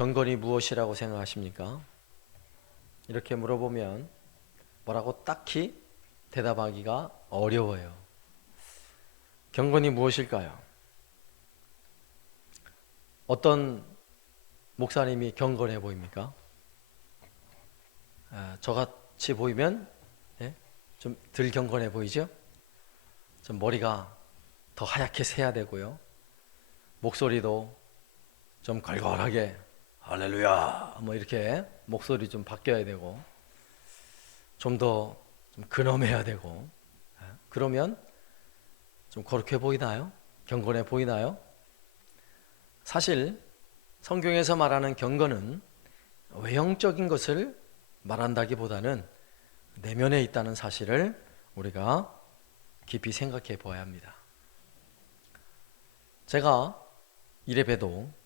경건이 무엇이라고 생각하십니까? 이렇게 물어보면 뭐라고 딱히 대답하기가 어려워요. 경건이 무엇일까요? 어떤 목사님이 경건해 보입니까? 저같이 보이면 좀 덜 경건해 보이죠? 좀 머리가 더 하얗게 새야 되고요. 목소리도 좀 걸걸하게 할렐루야 뭐 이렇게 목소리 좀 바뀌어야 되고 좀 더 좀 근엄해야 되고 그러면 좀 거룩해 보이나요? 경건해 보이나요? 사실 성경에서 말하는 경건은 외형적인 것을 말한다기보다는 내면에 있다는 사실을 우리가 깊이 생각해 보아야 합니다. 제가 이래봬도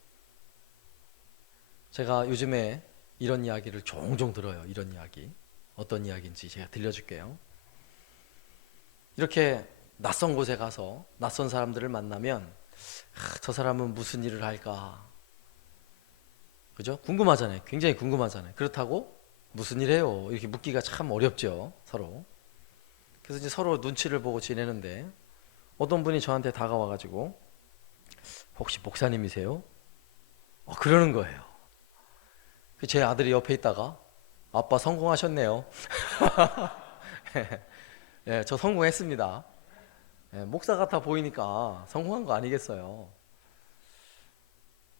제가 요즘에 이런 이야기를 종종 들어요. 이런 이야기. 어떤 이야기인지 제가 들려줄게요. 이렇게 낯선 곳에 가서 낯선 사람들을 만나면 저 사람은 무슨 일을 할까? 그죠? 궁금하잖아요. 굉장히 궁금하잖아요. 그렇다고 무슨 일 해요? 이렇게 묻기가 참 어렵죠. 서로. 그래서 이제 서로 눈치를 보고 지내는데 어떤 분이 저한테 다가와가지고 혹시 목사님이세요? 그러는 거예요. 제 아들이 옆에 있다가 아빠 성공하셨네요. 예, 저 성공했습니다. 예, 목사 같아 보이니까 성공한 거 아니겠어요?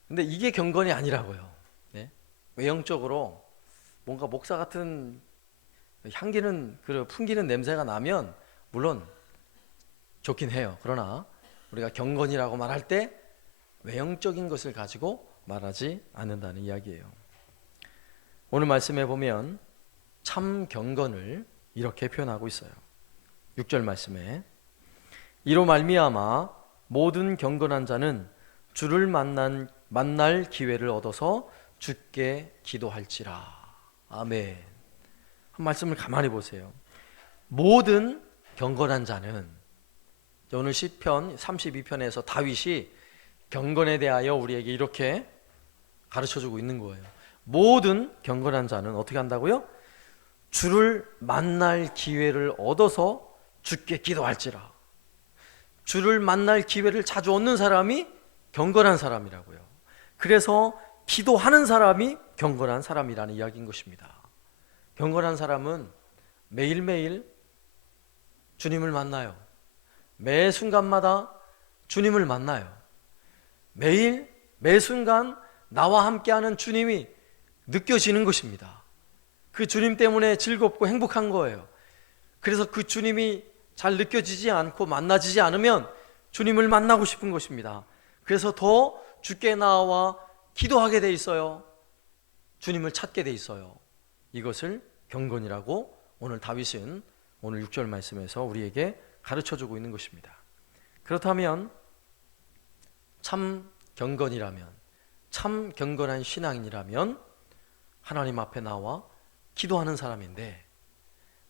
근데 이게 경건이 아니라고요. 예? 외형적으로 뭔가 목사 같은 향기는 풍기는 냄새가 나면 물론 좋긴 해요. 그러나 우리가 경건이라고 말할 때 외형적인 것을 가지고 말하지 않는다는 이야기예요. 오늘 말씀에 보면 참 경건을 이렇게 표현하고 있어요. 6절 말씀에 이로 말미암아 모든 경건한 자는 주를 만날 기회를 얻어서 주께 기도할지라. 아멘. 한 말씀을 가만히 보세요. 모든 경건한 자는, 오늘 시편 32편에서 다윗이 경건에 대하여 우리에게 이렇게 가르쳐주고 있는 거예요. 모든 경건한 자는 어떻게 한다고요? 주를 만날 기회를 얻어서 주께 기도할지라. 주를 만날 기회를 자주 얻는 사람이 경건한 사람이라고요. 그래서 기도하는 사람이 경건한 사람이라는 이야기인 것입니다. 경건한 사람은 매일매일 주님을 만나요. 매 순간마다 주님을 만나요. 매일 매 순간 나와 함께하는 주님이 느껴지는 것입니다. 그 주님 때문에 즐겁고 행복한 거예요. 그래서 그 주님이 잘 느껴지지 않고 만나지지 않으면 주님을 만나고 싶은 것입니다. 그래서 더 주께 나와 기도하게 돼 있어요. 주님을 찾게 돼 있어요. 이것을 경건이라고 오늘 다윗은 오늘 6절 말씀에서 우리에게 가르쳐주고 있는 것입니다. 그렇다면 참 경건이라면, 참 경건한 신앙인이라면 하나님 앞에 나와 기도하는 사람인데,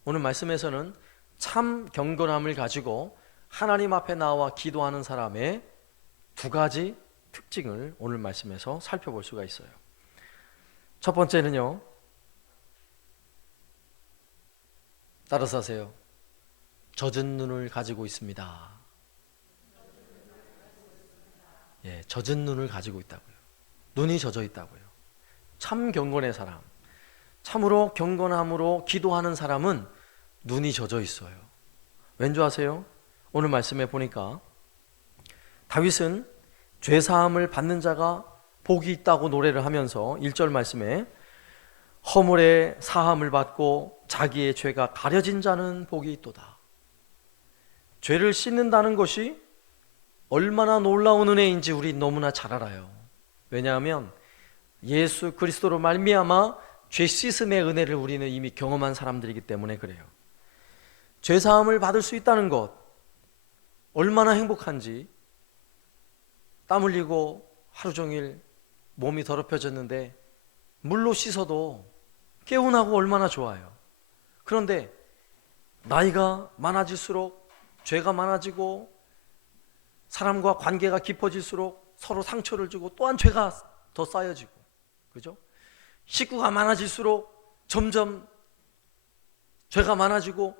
오늘 말씀에서는 참 경건함을 가지고 하나님 앞에 나와 기도하는 사람의 두 가지 특징을 오늘 말씀에서 살펴볼 수가 있어요. 첫 번째는요, 따라서 하세요. 젖은 눈을 가지고 있습니다. 예, 젖은 눈을 가지고 있다고요. 눈이 젖어 있다고요. 참 경건의 사람, 참으로 경건함으로 기도하는 사람은 눈이 젖어 있어요. 왠지 아세요? 오늘 말씀에 보니까 다윗은 죄사함을 받는 자가 복이 있다고 노래를 하면서 1절 말씀에 허물의 사함을 받고 자기의 죄가 가려진 자는 복이 있도다. 죄를 씻는다는 것이 얼마나 놀라운 은혜인지 우리 너무나 잘 알아요. 왜냐하면 예수 그리스도로 말미암아 죄 씻음의 은혜를 우리는 이미 경험한 사람들이기 때문에 그래요. 죄 사함을 받을 수 있다는 것 얼마나 행복한지. 땀 흘리고 하루 종일 몸이 더럽혀졌는데 물로 씻어도 개운하고 얼마나 좋아요. 그런데 나이가 많아질수록 죄가 많아지고 사람과 관계가 깊어질수록 서로 상처를 주고 또한 죄가 더 쌓여지고 그죠? 식구가 많아질수록 점점 죄가 많아지고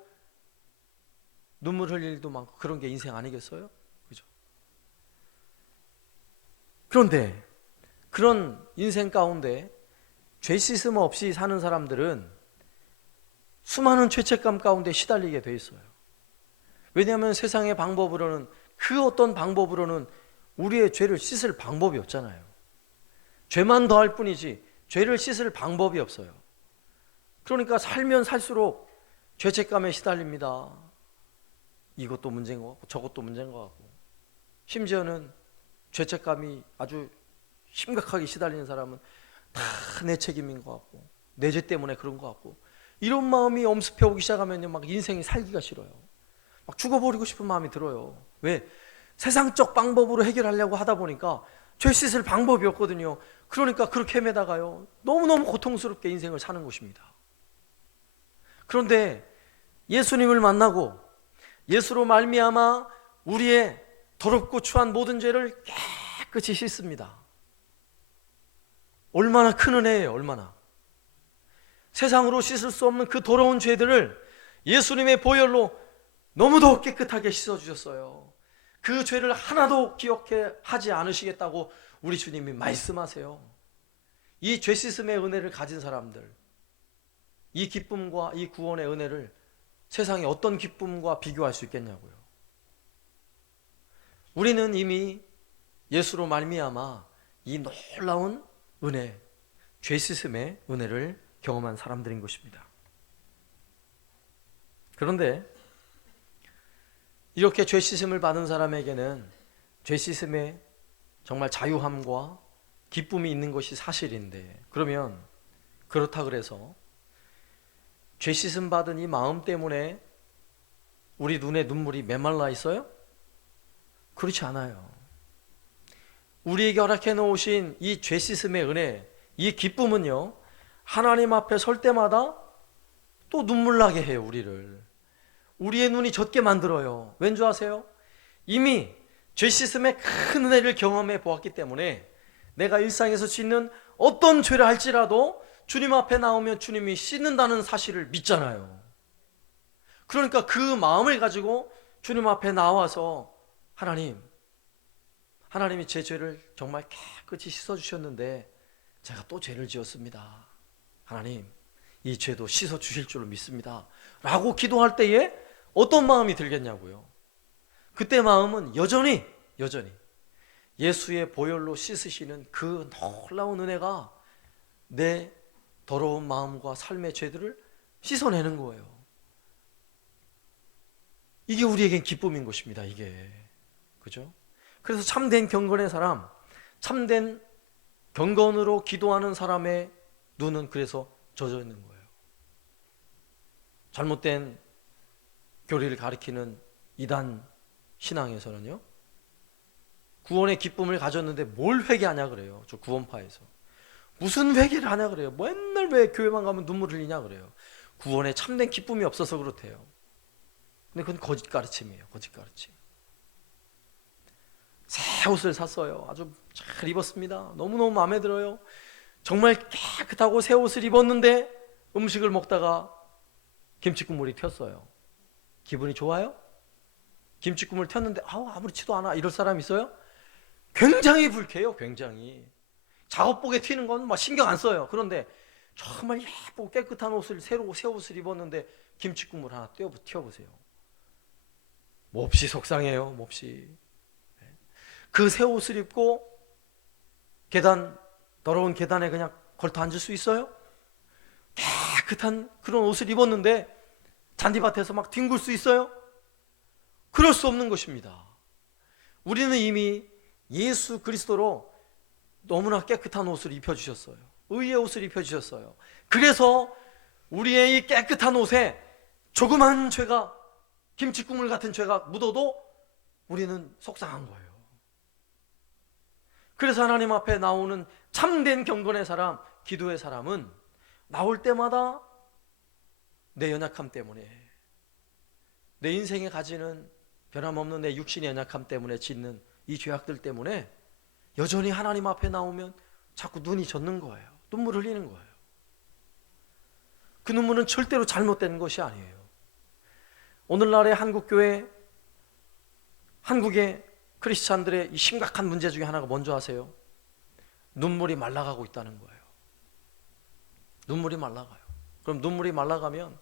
눈물 흘릴 일도 많고 그런 게 인생 아니겠어요? 그죠? 그런데 그런 인생 가운데 죄 씻음 없이 사는 사람들은 수많은 죄책감 가운데 시달리게 돼 있어요. 왜냐하면 세상의 방법으로는, 그 어떤 방법으로는 우리의 죄를 씻을 방법이 없잖아요. 죄만 더할 뿐이지 죄를 씻을 방법이 없어요. 그러니까 살면 살수록 죄책감에 시달립니다. 이것도 문제인 것 같고 저것도 문제인 것 같고, 심지어는 죄책감이 아주 심각하게 시달리는 사람은 다 내 책임인 것 같고 내 죄 때문에 그런 것 같고, 이런 마음이 엄습해 오기 시작하면요, 막 인생이 살기가 싫어요. 막 죽어버리고 싶은 마음이 들어요. 왜? 세상적 방법으로 해결하려고 하다 보니까 죄 씻을 방법이 없거든요. 그러니까 그렇게 헤매다가요, 너무너무 고통스럽게 인생을 사는 것입니다. 그런데 예수님을 만나고 예수로 말미암아 우리의 더럽고 추한 모든 죄를 깨끗이 씻습니다. 얼마나 큰 은혜예요. 얼마나. 세상으로 씻을 수 없는 그 더러운 죄들을 예수님의 보혈로 너무도 깨끗하게 씻어주셨어요. 그 죄를 하나도 기억해 하지 않으시겠다고 우리 주님이 말씀하세요. 이 죄 씻음의 은혜를 가진 사람들, 이 기쁨과 이 구원의 은혜를 세상의 어떤 기쁨과 비교할 수 있겠냐고요. 우리는 이미 예수로 말미암아 이 놀라운 은혜, 죄 씻음의 은혜를 경험한 사람들인 것입니다. 그런데 이렇게 죄 씻음을 받은 사람에게는 죄 씻음의 정말 자유함과 기쁨이 있는 것이 사실인데, 그러면 그렇다 그래서 죄 씻음 받은 이 마음 때문에 우리 눈에 눈물이 메말라 있어요? 그렇지 않아요. 우리에게 허락해 놓으신 이 죄 씻음의 은혜, 이 기쁨은요, 하나님 앞에 설 때마다 또 눈물 나게 해요. 우리의 눈이 젖게 만들어요. 왠 줄 아세요? 이미 죄 씻음의 큰 은혜를 경험해 보았기 때문에 내가 일상에서 짓는 어떤 죄를 할지라도 주님 앞에 나오면 주님이 씻는다는 사실을 믿잖아요. 그러니까 그 마음을 가지고 주님 앞에 나와서 하나님이 제 죄를 정말 깨끗이 씻어주셨는데 제가 또 죄를 지었습니다. 하나님, 이 죄도 씻어주실 줄로 믿습니다. 라고 기도할 때에 어떤 마음이 들겠냐고요. 그때 마음은 여전히 예수의 보혈로 씻으시는 그 놀라운 은혜가 내 더러운 마음과 삶의 죄들을 씻어내는 거예요. 이게 우리에겐 기쁨인 것입니다. 이게. 그죠? 그래서 참된 경건의 사람, 참된 경건으로 기도하는 사람의 눈은 그래서 젖어 있는 거예요. 잘못된 교리를 가리키는 이단 신앙에서는요, 구원의 기쁨을 가졌는데 뭘 회개하냐 그래요. 저 구원파에서 무슨 회개를 하냐 그래요. 맨날 왜 교회만 가면 눈물 흘리냐 그래요. 구원에 참된 기쁨이 없어서 그렇대요. 근데 그건 거짓 가르침이에요. 거짓 가르침. 새 옷을 샀어요. 아주 잘 입었습니다. 너무너무 마음에 들어요. 정말 깨끗하고 새 옷을 입었는데 음식을 먹다가 김치국물이 튀었어요. 기분이 좋아요? 김치국물 튀었는데 아무렇지도 않아, 이럴 사람 있어요? 굉장히 불쾌해요. 굉장히. 작업복에 튀는 건 막 신경 안 써요. 그런데 정말 예쁘고 깨끗한 옷을, 새 옷을 입었는데 김치국물 하나 튀어보세요. 몹시 속상해요. 몹시. 그 새 옷을 입고 더러운 계단에 그냥 걸터 앉을 수 있어요? 깨끗한 그런 옷을 입었는데 잔디밭에서 막 뒹굴 수 있어요? 그럴 수 없는 것입니다. 우리는 이미 예수 그리스도로 너무나 깨끗한 옷을 입혀주셨어요. 의의 옷을 입혀주셨어요. 그래서 우리의 이 깨끗한 옷에 조그만 죄가, 김치국물 같은 죄가 묻어도 우리는 속상한 거예요. 그래서 하나님 앞에 나오는 참된 경건의 사람, 기도의 사람은 나올 때마다 내 연약함 때문에, 내 인생에 가지는 변함없는 내 육신의 연약함 때문에 짓는 이 죄악들 때문에 여전히 하나님 앞에 나오면 자꾸 눈이 젖는 거예요. 눈물 흘리는 거예요. 그 눈물은 절대로 잘못된 것이 아니에요. 오늘날의 한국교회, 한국의 크리스찬들의 이 심각한 문제 중에 하나가 뭔지 아세요? 눈물이 말라가고 있다는 거예요. 눈물이 말라가요. 그럼 눈물이 말라가면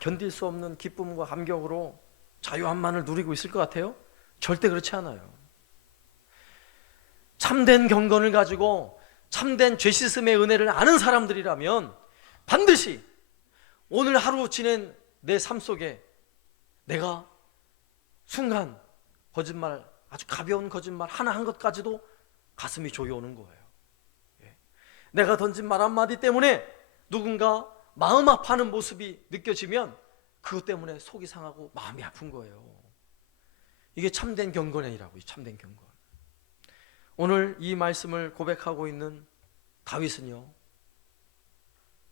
견딜 수 없는 기쁨과 감격으로 자유함만을 누리고 있을 것 같아요? 절대 그렇지 않아요. 참된 경건을 가지고 참된 죄씻음의 은혜를 아는 사람들이라면 반드시 오늘 하루 지낸 내 삶 속에 내가 순간 거짓말, 아주 가벼운 거짓말 하나 한 것까지도 가슴이 조여오는 거예요. 내가 던진 말 한마디 때문에 누군가 마음 아파하는 모습이 느껴지면 그것 때문에 속이 상하고 마음이 아픈 거예요. 이게 참된 경건이라고, 참된 경건. 오늘 이 말씀을 고백하고 있는 다윗은요,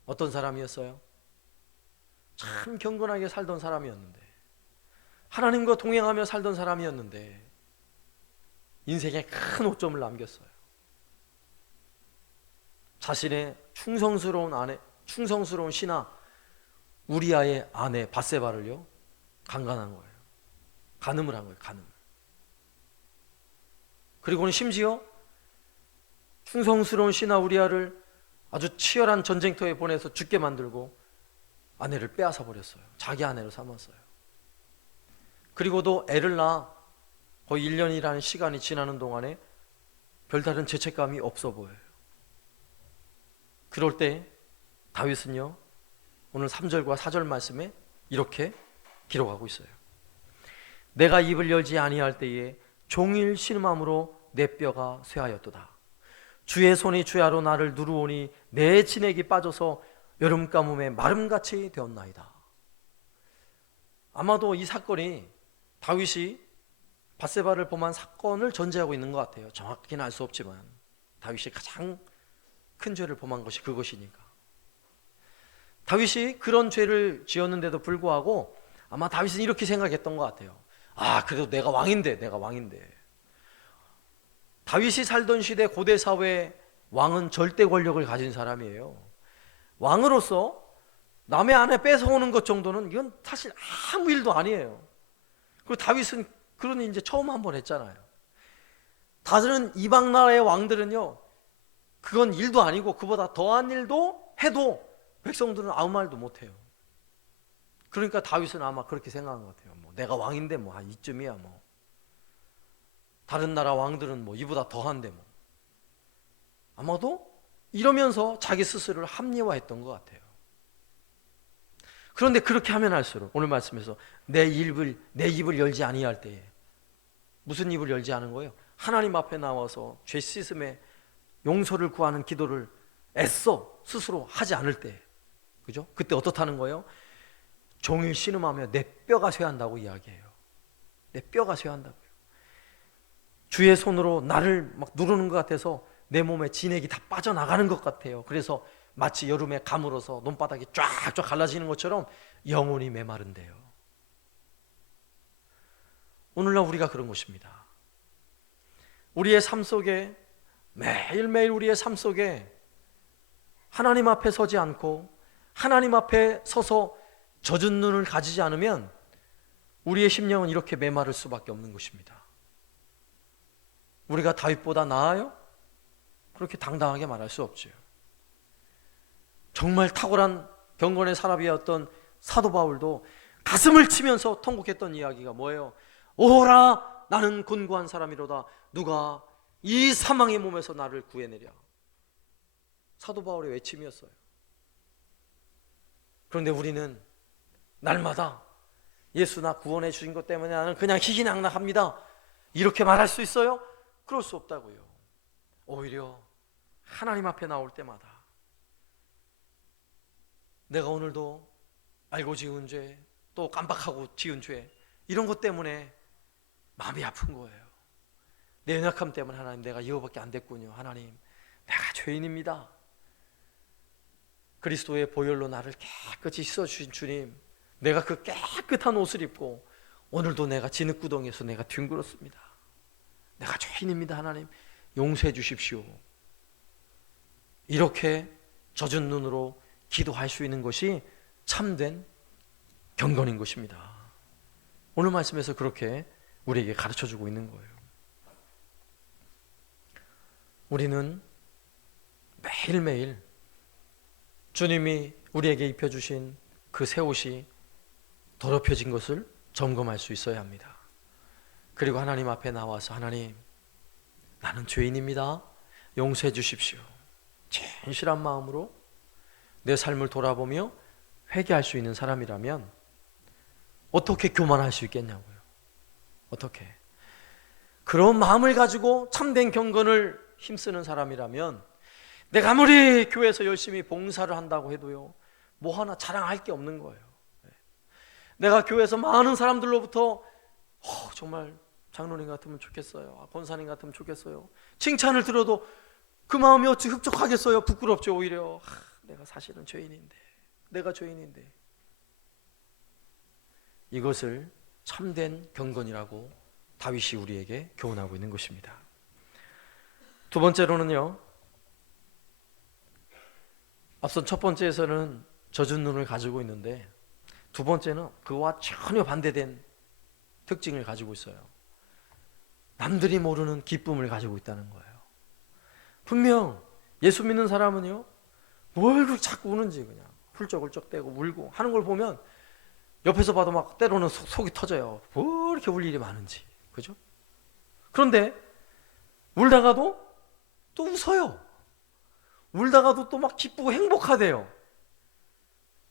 어떤 사람이었어요? 참 경건하게 살던 사람이었는데, 하나님과 동행하며 살던 사람이었는데 인생에 큰 오점을 남겼어요. 자신의 충성스러운 신하 우리아의 아내 밧세바를요 강간한 거예요. 간음을 한 거예요. 간음. 그리고는 심지어 충성스러운 신하 우리아를 아주 치열한 전쟁터에 보내서 죽게 만들고 아내를 빼앗아 버렸어요. 자기 아내로 삼았어요. 그리고도 애를 낳아 거의 1년이라는 시간이 지나는 동안에 별다른 죄책감이 없어 보여요. 그럴 때 다윗은요, 오늘 3절과 4절 말씀에 이렇게 기록하고 있어요. 내가 입을 열지 아니할 때에 종일 신음함으로 내 뼈가 쇠하였도다. 주의 손이 주야로 나를 누르오니 내 진액이 빠져서 여름 가뭄에 마름같이 되었나이다. 아마도 이 사건이 다윗이 밧세바를 범한 사건을 전제하고 있는 것 같아요. 정확히는 알 수 없지만 다윗이 가장 큰 죄를 범한 것이 그것이니까. 다윗이 그런 죄를 지었는데도 불구하고 아마 다윗은 이렇게 생각했던 것 같아요. 그래도 내가 왕인데. 다윗이 살던 시대 고대 사회의 왕은 절대 권력을 가진 사람이에요. 왕으로서 남의 아내 뺏어오는 것 정도는 이건 사실 아무 일도 아니에요. 그리고 다윗은 그런 이제 처음 한번 했잖아요. 다른 이방 나라의 왕들은요, 그건 일도 아니고 그보다 더한 일도 해도 백성들은 아무 말도 못해요. 그러니까 다윗은 아마 그렇게 생각한 것 같아요. 내가 왕인데 이쯤이야 다른 나라 왕들은 이보다 더한데 아마도 이러면서 자기 스스로를 합리화했던 것 같아요. 그런데 그렇게 하면 할수록 오늘 말씀에서 내 입을 열지 아니할 때에 무슨 입을 열지 않은 거예요? 하나님 앞에 나와서 죄 씻음의 용서를 구하는 기도를 애써 스스로 하지 않을 때, 그죠? 그때 어떻다는 거예요? 종일 신음하며 내 뼈가 쇠한다고 이야기해요. 내 뼈가 쇠한다고요. 주의 손으로 나를 막 누르는 것 같아서 내 몸에 진액이 다 빠져나가는 것 같아요. 그래서 마치 여름에 가물어서 논바닥이 쫙쫙 갈라지는 것처럼 영혼이 메마른데요. 오늘날 우리가 그런 것입니다. 우리의 삶 속에 매일매일 우리의 삶 속에 하나님 앞에 서지 않고 하나님 앞에 서서 젖은 눈을 가지지 않으면 우리의 심령은 이렇게 메마를 수밖에 없는 것입니다. 우리가 다윗보다 나아요? 그렇게 당당하게 말할 수 없죠. 정말 탁월한 경건의 사람이었던 사도 바울도 가슴을 치면서 통곡했던 이야기가 뭐예요? 오호라 나는 곤고한 사람이로다. 누가 이 사망의 몸에서 나를 구해내랴. 사도 바울의 외침이었어요. 그런데 우리는 날마다 예수 나 구원해 주신 것 때문에 나는 그냥 희희낙낙합니다. 이렇게 말할 수 있어요? 그럴 수 없다고요. 오히려 하나님 앞에 나올 때마다 내가 오늘도 알고 지은 죄, 또 깜빡하고 지은 죄, 이런 것 때문에 마음이 아픈 거예요. 내 연약함 때문에 하나님 내가 이거밖에 안 됐군요. 하나님 내가 죄인입니다. 그리스도의 보혈로 나를 깨끗이 씻어주신 주님, 내가 그 깨끗한 옷을 입고 오늘도 내가 진흙구덩이에서 내가 뒹굴었습니다. 내가 죄인입니다. 하나님 용서해 주십시오. 이렇게 젖은 눈으로 기도할 수 있는 것이 참된 경건인 것입니다. 오늘 말씀에서 그렇게 우리에게 가르쳐주고 있는 거예요. 우리는 매일매일 주님이 우리에게 입혀주신 그 새 옷이 더럽혀진 것을 점검할 수 있어야 합니다. 그리고 하나님 앞에 나와서 하나님, 나는 죄인입니다. 용서해 주십시오. 진실한 마음으로 내 삶을 돌아보며 회개할 수 있는 사람이라면 어떻게 교만할 수 있겠냐고요. 어떻게? 그런 마음을 가지고 참된 경건을 힘쓰는 사람이라면 내가 아무리 교회에서 열심히 봉사를 한다고 해도요, 뭐 하나 자랑할 게 없는 거예요. 내가 교회에서 많은 사람들로부터 정말 장로님 같으면 좋겠어요, 권사님 같으면 좋겠어요, 칭찬을 들어도 그 마음이 어찌 흡족하겠어요. 부끄럽죠. 오히려 내가 사실은 죄인인데, 내가 죄인인데. 이것을 참된 경건이라고 다윗이 우리에게 교훈하고 있는 것입니다. 두 번째로는요, 앞선 첫 번째에서는 젖은 눈을 가지고 있는데 두 번째는 그와 전혀 반대된 특징을 가지고 있어요. 남들이 모르는 기쁨을 가지고 있다는 거예요. 분명 예수 믿는 사람은요, 뭘 그렇게 자꾸 우는지 그냥 훌쩍훌쩍대고 울고 하는 걸 보면 옆에서 봐도 막 때로는 속이 터져요. 뭐 이렇게 울 일이 많은지. 그죠? 그런데 울다가도 또 웃어요. 울다가도 또 막 기쁘고 행복하대요.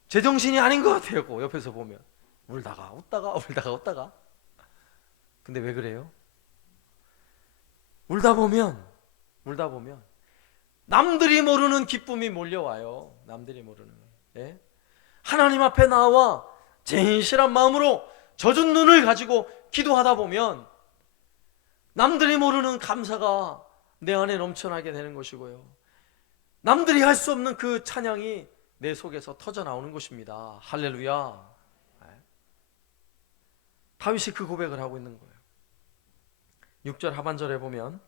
제정신이 아닌 것 같아요. 옆에서 보면 울다가 웃다가 울다가 웃다가. 근데 왜 그래요? 울다 보면 남들이 모르는 기쁨이 몰려와요. 남들이 모르는. 예? 하나님 앞에 나와 진실한 마음으로 젖은 눈을 가지고 기도하다 보면 남들이 모르는 감사가 내 안에 넘쳐나게 되는 것이고요, 남들이 할 수 없는 그 찬양이 내 속에서 터져 나오는 것입니다. 할렐루야. 다윗이 그 고백을 하고 있는 거예요. 6절 하반절에 보면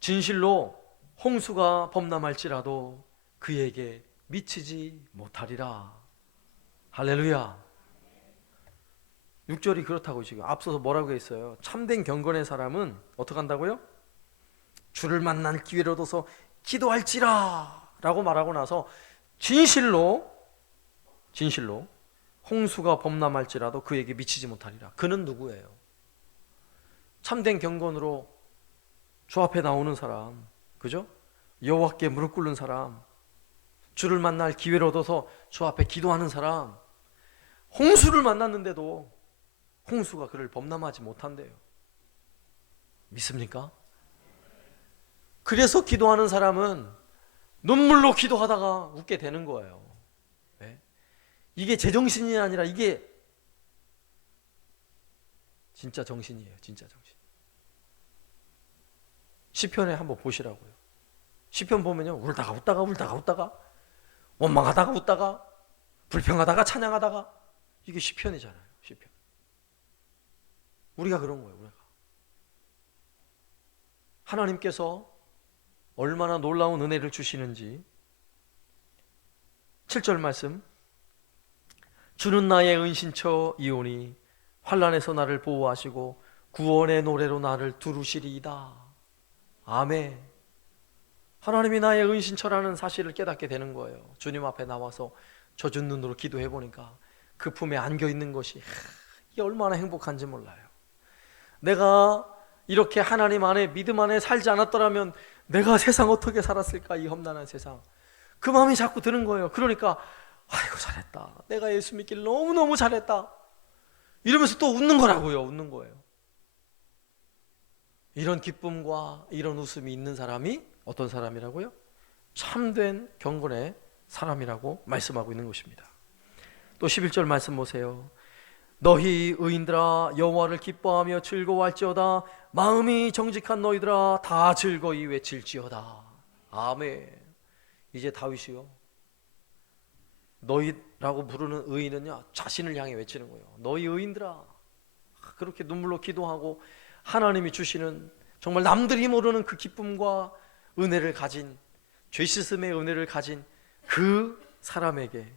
진실로 홍수가 범람할지라도 그에게 미치지 못하리라. 할렐루야. 6절이 그렇다고 지금 앞서서 뭐라고 했어요? 참된 경건의 사람은 어떻게 한다고요? 주를 만날 기회를 얻어서 기도할지라 라고 말하고 나서 진실로 홍수가 범람할지라도 그에게 미치지 못하리라. 그는 누구예요? 참된 경건으로 주 앞에 나오는 사람, 그죠? 여호와께 무릎 꿇는 사람, 주를 만날 기회를 얻어서 주 앞에 기도하는 사람. 홍수를 만났는데도 홍수가 그를 범람하지 못한대요. 믿습니까? 그래서 기도하는 사람은 눈물로 기도하다가 웃게 되는 거예요. 네? 이게 제정신이 아니라 이게 진짜 정신이에요. 진짜 정신. 시편에 한번 보시라고요. 시편 보면요, 울다가 웃다가 원망하다가 웃다가 불평하다가 찬양하다가, 이게 시편이잖아요. 시편. 우리가 그런 거예요. 우리가. 하나님께서 얼마나 놀라운 은혜를 주시는지 7절 말씀, 주는 나의 은신처 이오니 환난에서 나를 보호하시고 구원의 노래로 나를 두루시리이다. 아멘. 하나님이 나의 은신처라는 사실을 깨닫게 되는 거예요. 주님 앞에 나와서 젖은 눈으로 기도해 보니까 그 품에 안겨 있는 것이 이게 얼마나 행복한지 몰라요. 내가 이렇게 하나님 안에 믿음 안에 살지 않았더라면 내가 세상 어떻게 살았을까, 이 험난한 세상. 그 마음이 자꾸 드는 거예요. 그러니까 아이고 잘했다, 내가 예수 믿길 너무너무 잘했다, 이러면서 또 웃는 거라고요. 웃는 거예요. 이런 기쁨과 이런 웃음이 있는 사람이 어떤 사람이라고요? 참된 경건의 사람이라고 말씀하고 있는 것입니다. 또 11절 말씀 보세요. 너희 의인들아 여호와를 기뻐하며 즐거워할지어다. 마음이 정직한 너희들아 다 즐거이 외칠지어다. 아멘. 이제 다윗이요, 너희라고 부르는 의인은요, 자신을 향해 외치는 거예요. 너희 의인들아. 그렇게 눈물로 기도하고 하나님이 주시는 정말 남들이 모르는 그 기쁨과 은혜를 가진, 죄 씻음의 은혜를 가진 그 사람에게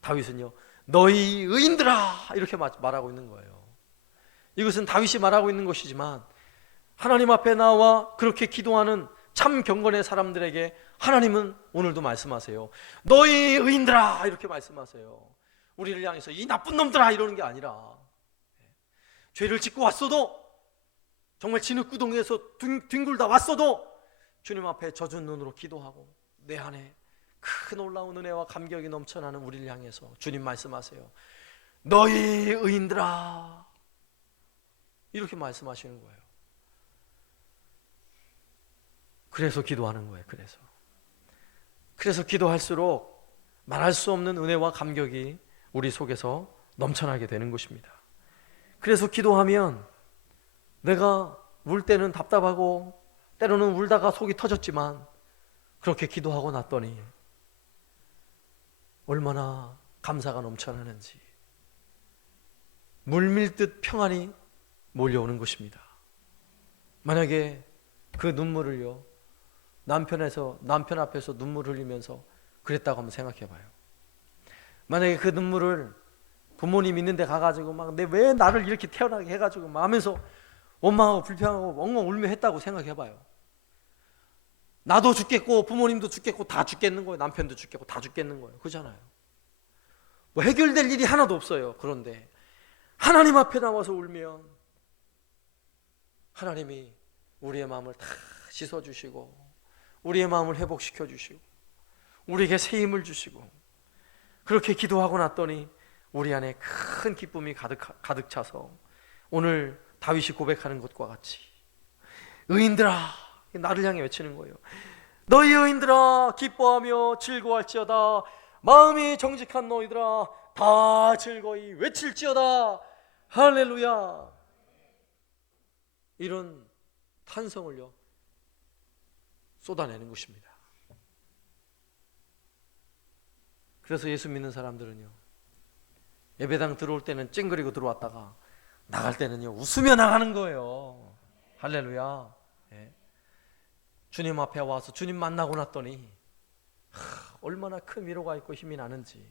다윗은요, 너희 의인들아 이렇게 말하고 있는 거예요. 이것은 다윗이 말하고 있는 것이지만 하나님 앞에 나와 그렇게 기도하는 참 경건의 사람들에게 하나님은 오늘도 말씀하세요. 너희 의인들아 이렇게 말씀하세요. 우리를 향해서 이 나쁜 놈들아 이러는 게 아니라, 죄를 짓고 왔어도, 정말 진흙구덩이에서 뒹굴다 왔어도 주님 앞에 젖은 눈으로 기도하고 내 안에 큰 놀라운 은혜와 감격이 넘쳐나는 우리를 향해서 주님 말씀하세요. 너희 의인들아 이렇게 말씀하시는 거예요. 그래서 기도하는 거예요. 그래서 기도할수록 말할 수 없는 은혜와 감격이 우리 속에서 넘쳐나게 되는 것입니다. 그래서 기도하면 내가 울 때는 답답하고 때로는 울다가 속이 터졌지만 그렇게 기도하고 났더니 얼마나 감사가 넘쳐나는지 물밀듯 평안이 몰려오는 것입니다. 만약에 그 눈물을요, 남편 앞에서 눈물 흘리면서 그랬다고 한번 생각해 봐요. 만약에 그 눈물을 부모님 있는 데 가가지고 막 내 왜 나를 이렇게 태어나게 해가지고 막 하면서 원망하고 불평하고 엉엉 울며 했다고 생각해 봐요. 나도 죽겠고 부모님도 죽겠고 다 죽겠는 거예요. 남편도 죽겠고 다 죽겠는 거예요. 그렇잖아요. 뭐 해결될 일이 하나도 없어요. 그런데 하나님 앞에 나와서 울면 하나님이 우리의 마음을 다 씻어주시고 우리의 마음을 회복시켜주시고 우리에게 새 힘을 주시고, 그렇게 기도하고 났더니 우리 안에 큰 기쁨이 가득 차서 오늘 다윗이 고백하는 것과 같이 의인들아, 나를 향해 외치는 거예요. 너희 의인들아 기뻐하며 즐거워할지어다. 마음이 정직한 너희들아 다 즐거이 외칠지어다. 할렐루야. 이런 탄성을요 쏟아내는 것입니다. 그래서 예수 믿는 사람들은요, 예배당 들어올 때는 찡그리고 들어왔다가 나갈 때는요 웃으며 나가는 거예요. 할렐루야. 예. 주님 앞에 와서 주님 만나고 났더니 얼마나 큰 위로가 있고 힘이 나는지,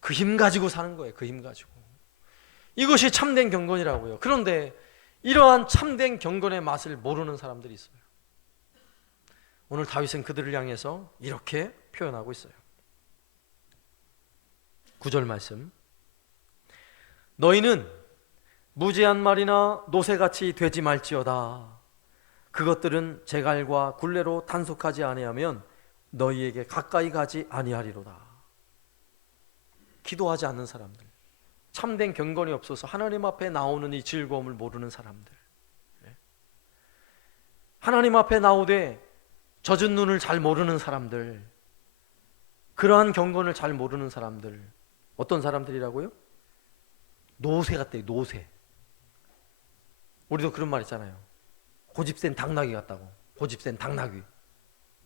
그 힘 가지고 사는 거예요. 그 힘 가지고. 이것이 참된 경건이라고요. 그런데 이러한 참된 경건의 맛을 모르는 사람들이 있어요. 오늘 다윗은 그들을 향해서 이렇게 표현하고 있어요. 9절 말씀. 너희는 무지한 말이나 노새같이 되지 말지어다. 그것들은 제갈과 굴레로 단속하지 아니하면 너희에게 가까이 가지 아니하리로다. 기도하지 않는 사람들, 참된 경건이 없어서 하나님 앞에 나오는 이 즐거움을 모르는 사람들, 하나님 앞에 나오되 젖은 눈을 잘 모르는 사람들, 그러한 경건을 잘 모르는 사람들, 어떤 사람들이라고요? 노새 같대요. 노새. 우리도 그런 말 있잖아요. 고집센 당나귀 같다고. 고집센 당나귀.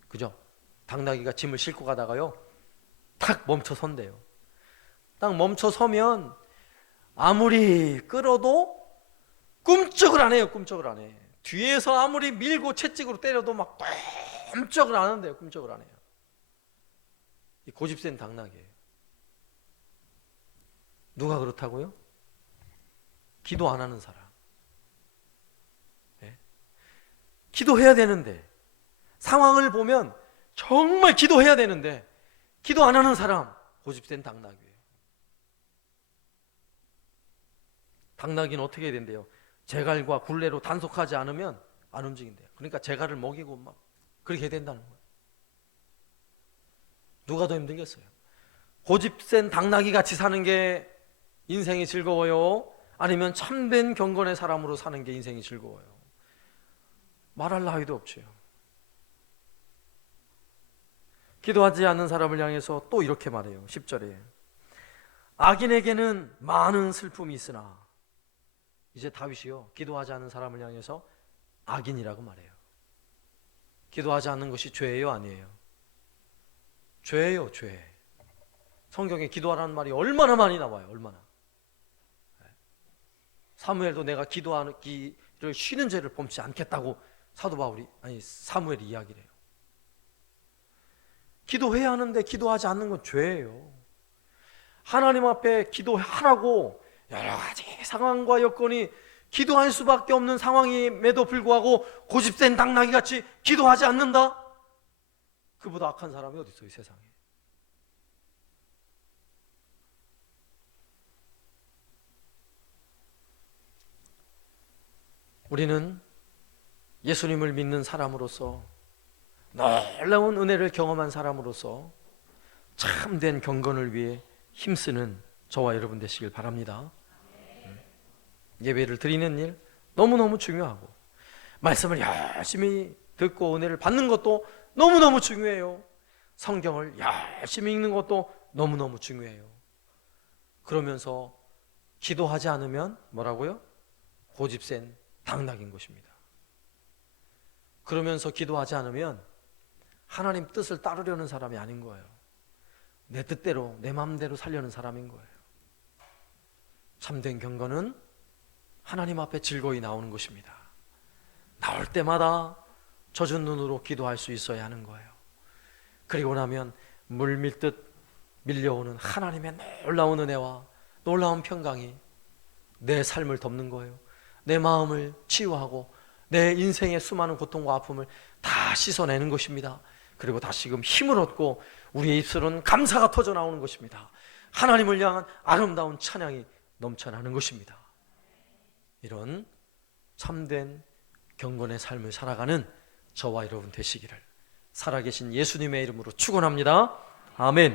그죠? 당나귀가 짐을 싣고 가다가요 탁 멈춰 선대요. 딱 멈춰 서면 아무리 끌어도 꿈쩍을 안 해요. 꿈쩍을 안 해. 뒤에서 아무리 밀고 채찍으로 때려도 막 꿈쩍을 안 한대요. 꿈쩍을 안 해요. 이 고집센 당나귀예요. 누가 그렇다고요? 기도 안 하는 사람. 네? 기도해야 되는데, 상황을 보면 정말 기도해야 되는데 기도 안 하는 사람, 고집센 당나귀예요. 당나귀는 어떻게 해야 된대요? 제갈과 굴레로 단속하지 않으면 안 움직인대요. 그러니까 제갈을 먹이고 막 그렇게 해야 된다는 거예요. 누가 더 힘들겠어요? 고집센 당나귀 같이 사는 게 인생이 즐거워요? 아니면 참된 경건의 사람으로 사는 게 인생이 즐거워요? 말할 나위도 없죠. 기도하지 않는 사람을 향해서 또 이렇게 말해요. 10절에 악인에게는 많은 슬픔이 있으나, 이제 다윗이요 기도하지 않는 사람을 향해서 악인이라고 말해요. 기도하지 않는 것이 죄예요, 아니에요? 죄예요, 죄. 성경에 기도하라는 말이 얼마나 많이 나와요. 얼마나. 사무엘도 내가 기도하기를 쉬는 죄를 범치 않겠다고 사도 바울이 사무엘이 이야기를 해요. 기도해야 하는데 기도하지 않는 건 죄예요. 하나님 앞에 기도하라고 여러 가지 상황과 여건이 기도할 수밖에 없는 상황임에도 불구하고 고집센 당나귀같이 기도하지 않는다? 그보다 악한 사람이 어디 있어요, 이 세상에. 우리는 예수님을 믿는 사람으로서, 놀라운 은혜를 경험한 사람으로서 참된 경건을 위해 힘쓰는 저와 여러분 되시길 바랍니다. 예배를 드리는 일 너무너무 중요하고, 말씀을 열심히 듣고 은혜를 받는 것도 너무너무 중요해요. 성경을 열심히 읽는 것도 너무너무 중요해요. 그러면서 기도하지 않으면 뭐라고요? 고집센 당나귀인 것입니다. 그러면서 기도하지 않으면 하나님 뜻을 따르려는 사람이 아닌 거예요. 내 뜻대로 내 마음대로 살려는 사람인 거예요. 참된 경건은 하나님 앞에 즐거이 나오는 것입니다. 나올 때마다 젖은 눈으로 기도할 수 있어야 하는 거예요. 그리고 나면 물밀듯 밀려오는 하나님의 놀라운 은혜와 놀라운 평강이 내 삶을 덮는 거예요. 내 마음을 치유하고 내 인생의 수많은 고통과 아픔을 다 씻어내는 것입니다. 그리고 다시금 힘을 얻고 우리의 입술은 감사가 터져 나오는 것입니다. 하나님을 향한 아름다운 찬양이 넘쳐나는 것입니다. 이런 참된 경건의 삶을 살아가는 저와 여러분 되시기를 살아계신 예수님의 이름으로 축원합니다. 아멘.